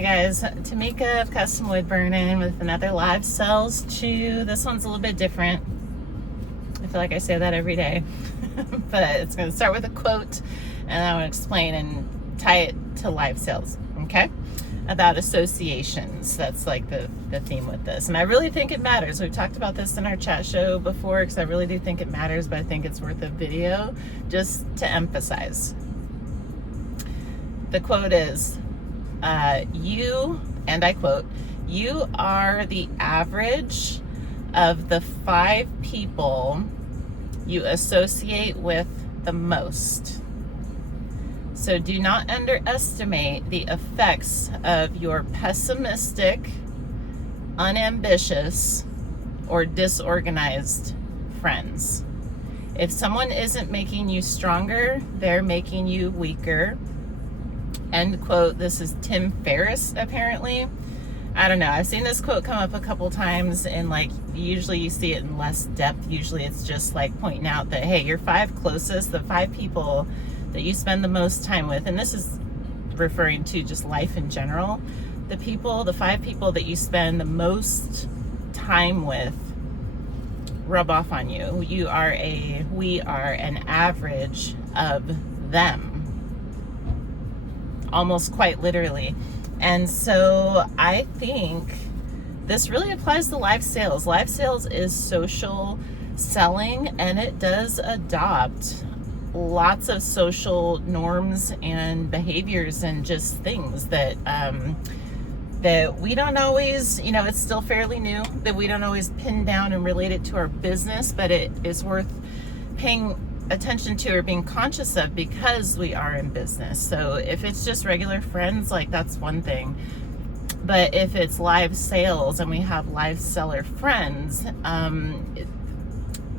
Hey guys, Tamika of Custom Wood Burning with another live sales chew. This one's a little bit different. I feel like I say that every day, but it's going to start with a quote and I want to explain and tie it to live sales, okay? About associations. That's like the theme with this. And I really think it matters. We've talked about this in our chat show before because I really do think it matters, but I think it's worth a video just to emphasize. The quote is, you, and I quote, "You are the average of the 5 people you associate with the most. So do not underestimate the effects of your pessimistic, unambitious, or disorganized friends. If someone isn't making you stronger, they're making you weaker." End quote. This is Tim Ferriss, apparently. I don't know. I've seen this quote come up a couple times, and like usually you see it in less depth. Usually it's just like pointing out that, hey, your 5 closest, the 5 people that you spend the most time with, and this is referring to just life in general, the 5 people that you spend the most time with rub off on you. We are an average of them. Almost quite literally. And so I think this really applies to live sales. Live sales is social selling, and it does adopt lots of social norms and behaviors and just things that that we don't always, it's still fairly new, that we don't always pin down and relate it to our business, but it is worth paying attention to or being conscious of because we are in business. So if it's just regular friends, like that's one thing. But if it's live sales and we have live seller friends,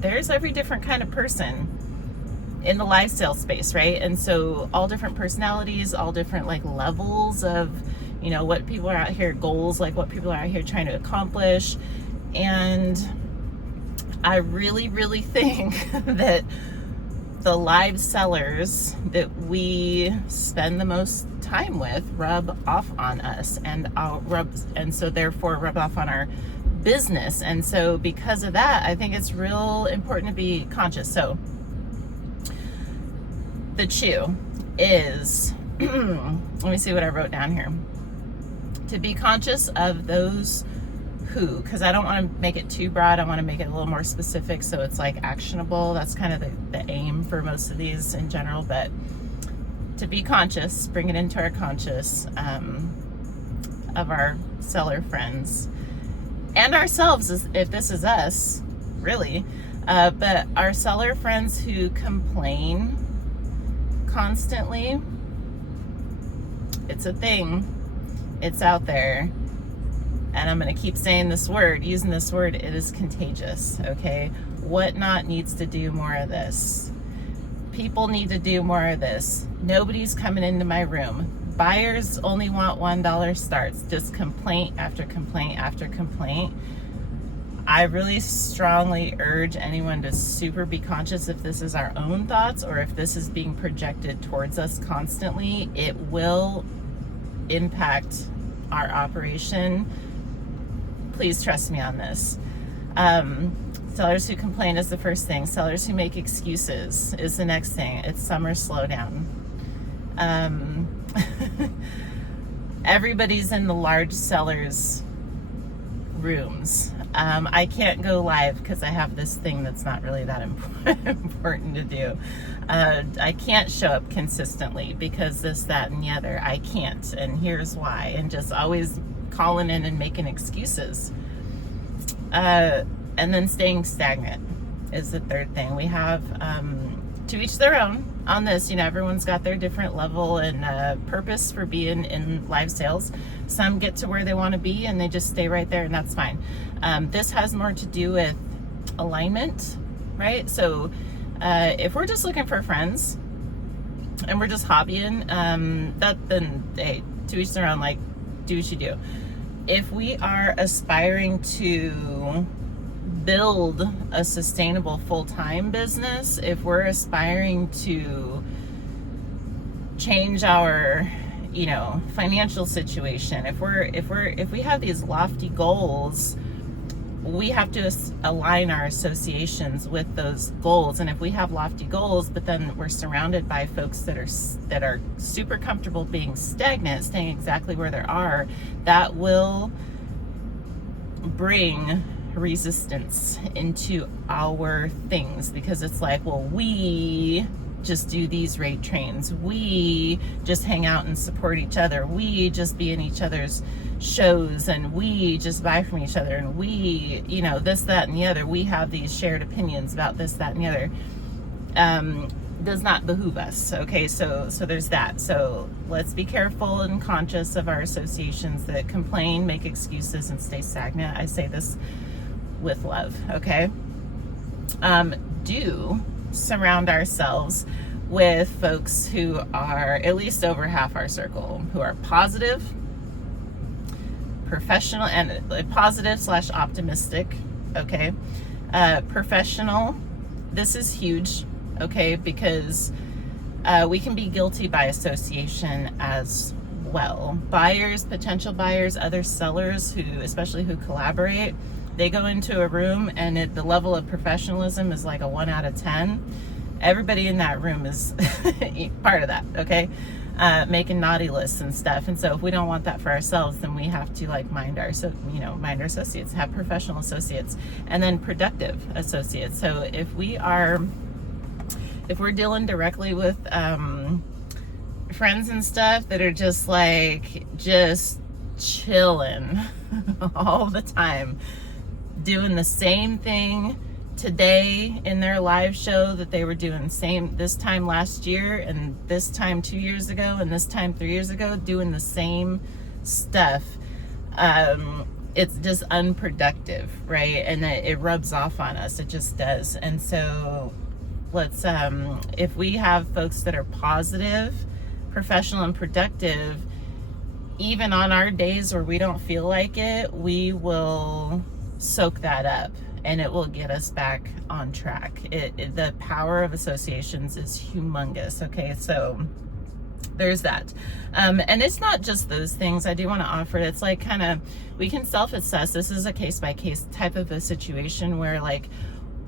there's every different kind of person in the live sales space, right? And so all different personalities, all different like levels of, what people are out here, goals, like what people are out here trying to accomplish. And I really, really think that the live sellers that we spend the most time with rub off on us and so therefore rub off on our business. And so because of that, I think it's real important to be conscious. So the chew is, let me see what I wrote down here. To be conscious of those who, because I don't want to make it too broad. I want to make it a little more specific so it's like actionable. That's kind of the aim for most of these in general. But to be conscious, bring it into our conscious of our seller friends and ourselves, if this is us, really. But our seller friends who complain constantly, it's a thing. It's out there. And I'm going to keep saying this word, using this word, it is contagious, okay? Whatnot needs to do more of this. People need to do more of this. Nobody's coming into my room. Buyers only want $1 starts. Just complaint after complaint after complaint. I really strongly urge anyone to super be conscious if this is our own thoughts or if this is being projected towards us constantly. It will impact our operation. Please trust me on this. Sellers who complain is the first thing. Sellers who make excuses is the next thing. It's summer slowdown. Everybody's in the large sellers rooms. I can't go live because I have this thing that's not really that important to do. I can't show up consistently because this, that, and the other. I can't, and here's why. And just always calling in and making excuses. And then staying stagnant is the third thing. We have, to each their own on this, everyone's got their different level and purpose for being in live sales. Some get to where they want to be and they just stay right there, and that's fine. This has more to do with alignment, right? So if we're just looking for friends and we're just hobbying, then hey, to each their own, like, do what you do. If we are aspiring to build a sustainable full-time business, if we're aspiring to change our financial situation, if we have these lofty goals, we have to align our associations with those goals. And if we have lofty goals, but then we're surrounded by folks that are super comfortable being stagnant, staying exactly where they are, that will bring resistance into our things, because it's like, well, we just do these rate trains, we just hang out and support each other, we just be in each other's shows, and we just buy from each other, and we, this, that, and the other, we have these shared opinions about this, that, and the other, does not behoove us. Okay, so there's that. So let's be careful and conscious of our associations that complain, make excuses, and stay stagnant. I say this with love. Okay, do surround ourselves with folks who are at least over half our circle, who are positive, professional, and positive / optimistic. Okay, professional. This is huge. Okay, because we can be guilty by association as well. Buyers, potential buyers, other sellers especially who collaborate, they go into a room and the level of professionalism is like a 1 out of 10. Everybody in that room is part of that. Okay, making naughty lists and stuff. And so if we don't want that for ourselves, then we have to mind our associates, have professional associates, and then productive associates. So if we're dealing directly with friends and stuff that are just chilling all the time, doing the same thing today in their live show that they were doing this time last year, and this time 2 years ago, and this time 3 years ago, doing the same stuff, it's just unproductive, right? And it rubs off on us. It just does. And so let's if we have folks that are positive, professional, and productive, even on our days where we don't feel like it, we will soak that up, and it will get us back on track. The power of associations is humongous. Okay, so there's that. And it's not just those things. I do want to offer, it's like we can self-assess. This is a case-by-case type of a situation where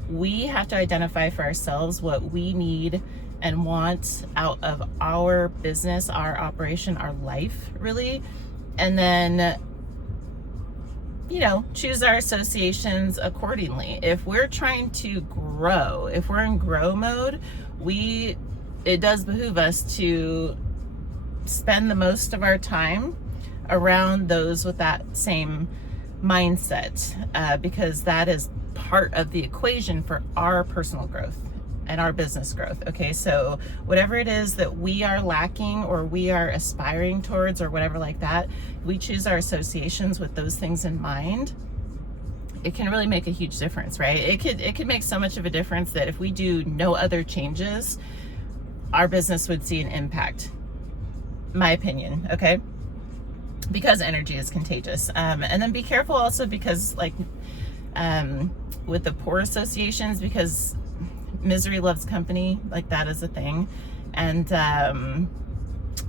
we have to identify for ourselves what we need and want out of our business, our operation, our life, really. And then, choose our associations accordingly. If we're trying to grow, if we're in grow mode, it does behoove us to spend the most of our time around those with that same mindset, because that is part of the equation for our personal growth and our business growth. Okay, so whatever it is that we are lacking or we are aspiring towards or whatever like that, we choose our associations with those things in mind. It can really make a huge difference, right? It could make so much of a difference that if we do no other changes, our business would see an impact. My opinion, okay? Because energy is contagious. And then be careful also, because with the poor associations, because misery loves company, that is a thing. And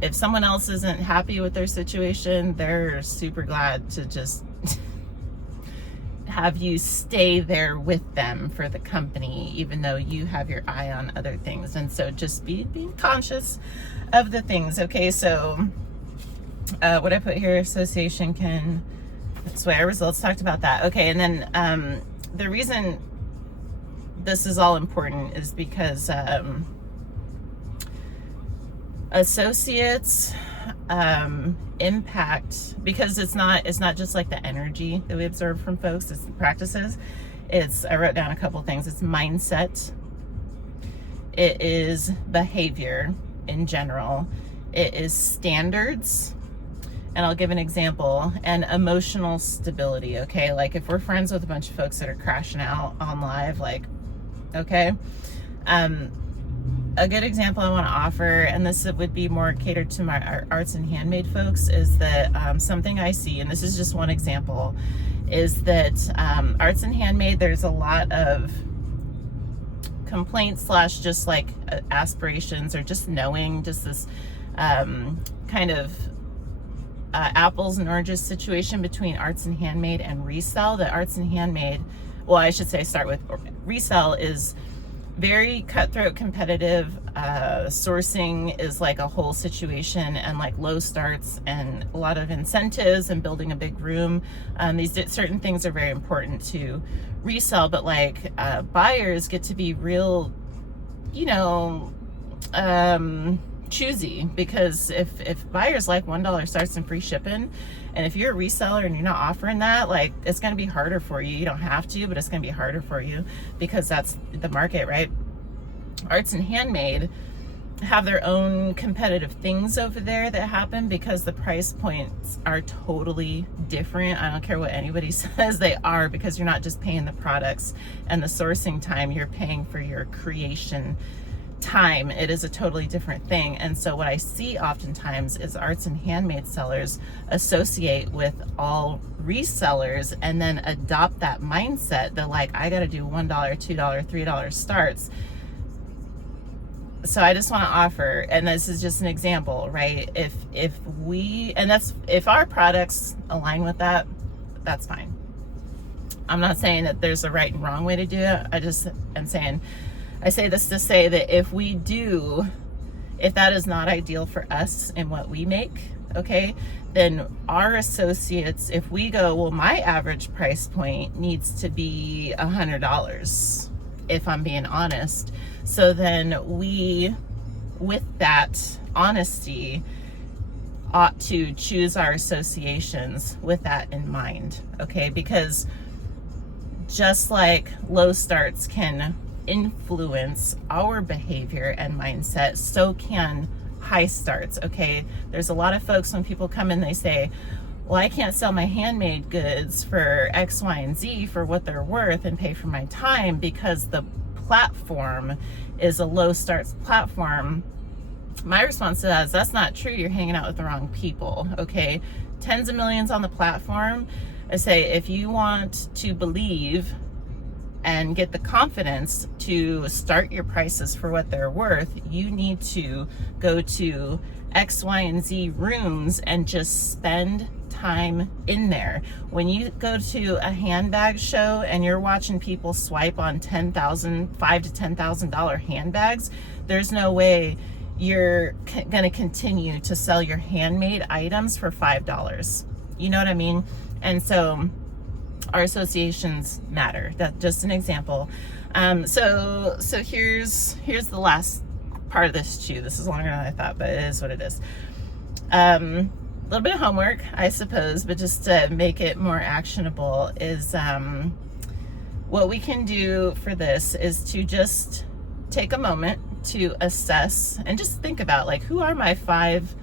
if someone else isn't happy with their situation, they're super glad to just have you stay there with them for the company, even though you have your eye on other things. And so just being conscious of the things. Okay, so what I put here, association can sway our results. Talked about that. Okay, and then the reason this is all important is because associates impact, because it's not just the energy that we observe from folks, it's the practices. I wrote down a couple things. It's mindset, it is behavior in general, it is standards, and I'll give an example, and emotional stability. Okay, if we're friends with a bunch of folks that are crashing out on live, okay, a good example I want to offer, and this would be more catered to our arts and handmade folks, is that something I see, and this is just one example, is that arts and handmade, there's a lot of complaints / just aspirations, or just knowing, just this kind of apples and oranges situation between arts and handmade and resell. The arts and handmade, well, I should say start with resell, is very cutthroat competitive. Sourcing is like a whole situation, and like low starts and a lot of incentives and building a big room. These certain things are very important to resell, but like buyers get to be real, you know, choosy, because if buyers like $1 starts and free shipping, and if you're a reseller and you're not offering that, like, it's going to be harder for you. You don't have to, but it's going to be harder for you because that's the market, right? Arts and handmade have their own competitive things over there that happen because the price points are totally different. I don't care what anybody says, they are, because you're not just paying the products and the sourcing time, you're paying for your creation time. It is a totally different thing. And so what I see oftentimes is arts and handmade sellers associate with all resellers and then adopt that mindset that, like, I got to do $1, $2, $3 starts. So I just want to offer, and this is just an example, right? If we, and that's, if our products align with that, that's fine. I'm not saying that there's a right and wrong way to do it. I just am saying, I say this to say that if that is not ideal for us and what we make, okay, then our associates, if we go, well, my average price point needs to be $100, if I'm being honest. So then we, with that honesty, ought to choose our associations with that in mind, okay? Because just like low starts can influence our behavior and mindset, so can high starts, okay? There's a lot of folks, when people come in, they say, well, I can't sell my handmade goods for X, Y, and Z for what they're worth and pay for my time because the platform is a low starts platform. My response to that is, that's not true. You're hanging out with the wrong people, okay? Tens of millions on the platform. I say, if you want to believe and get the confidence to start your prices for what they're worth, you need to go to X, Y, and Z rooms and just spend time in there. When you go to a handbag show and you're watching people swipe on $5,000 to $10,000 handbags, there's no way you're going to continue to sell your handmade items for $5. You know what I mean? And so our associations matter. That's just an example. So here's the last part of this too. This is longer than I thought, but it is what it is. A little bit of homework, I suppose, but just to make it more actionable is what we can do for this is to just take a moment to assess and just think about, like, who are my 5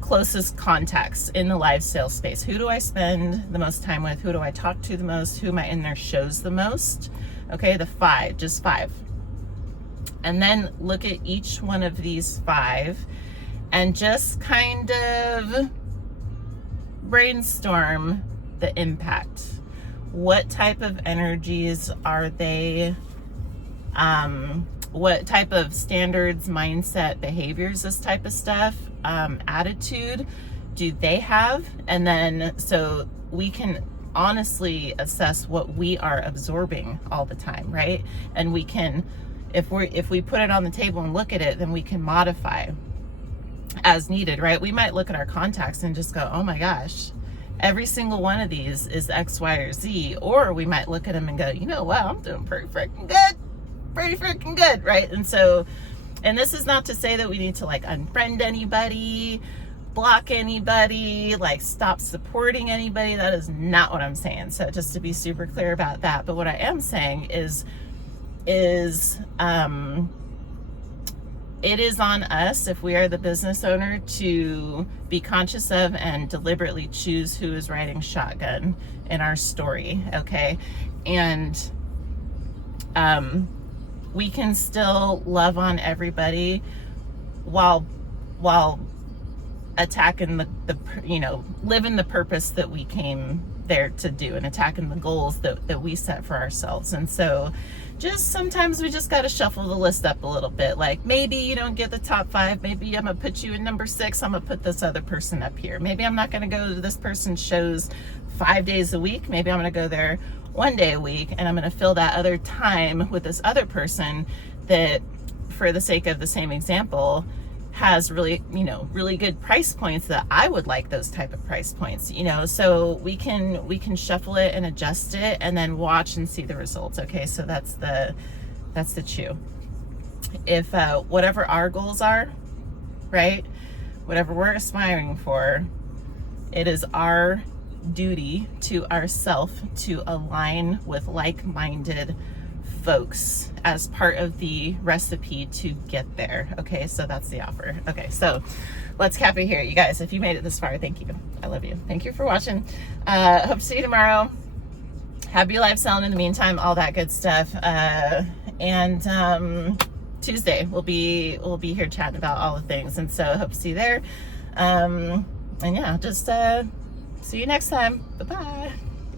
closest contacts in the live sales space? Who do I spend the most time with? Who do I talk to the most? Who am I in their shows the most? Okay, the 5, just 5. And then look at each one of these 5 and just kind of brainstorm the impact. What type of energies are they? What type of standards, mindset, behaviors, this type of stuff, attitude do they have? And then so we can honestly assess what we are absorbing all the time, right? And we can, if we put it on the table and look at it, then we can modify as needed, right? We might look at our contacts and just go, oh my gosh, every single one of these is X, Y, or Z. Or we might look at them and go, you know what, I'm doing pretty freaking good, right? And so, and this is not to say that we need to, like, unfriend anybody, block anybody, like, stop supporting anybody. That is not what I'm saying. So just to be super clear about that. But what I am saying is it is on us, if we are the business owner, to be conscious of and deliberately choose who is riding shotgun in our story, okay? And we can still love on everybody while attacking the living the purpose that we came there to do and attacking the goals that we set for ourselves. And so just sometimes we just got to shuffle the list up a little bit. Like maybe you don't get the top 5. Maybe I'm going to put you in number 6. I'm going to put this other person up here. Maybe I'm not going to go to this person's shows 5 days a week. Maybe I'm going to go there 1 day a week, and I'm going to fill that other time with this other person that, for the sake of the same example, has really, really good price points that I would like those type of price points, so we can shuffle it and adjust it and then watch and see the results. Okay, so that's the chew. If whatever our goals are, right, whatever we're aspiring for, it is our duty to ourself to align with like-minded folks as part of the recipe to get there. Okay, so that's the offer. Okay, so let's cap it here. You guys, if you made it this far, thank you. I love you. Thank you for watching. Hope to see you tomorrow. Happy live selling in the meantime, all that good stuff. And Tuesday we'll be here chatting about all the things, and so hope to see you there. And yeah, just see you next time. Bye-bye.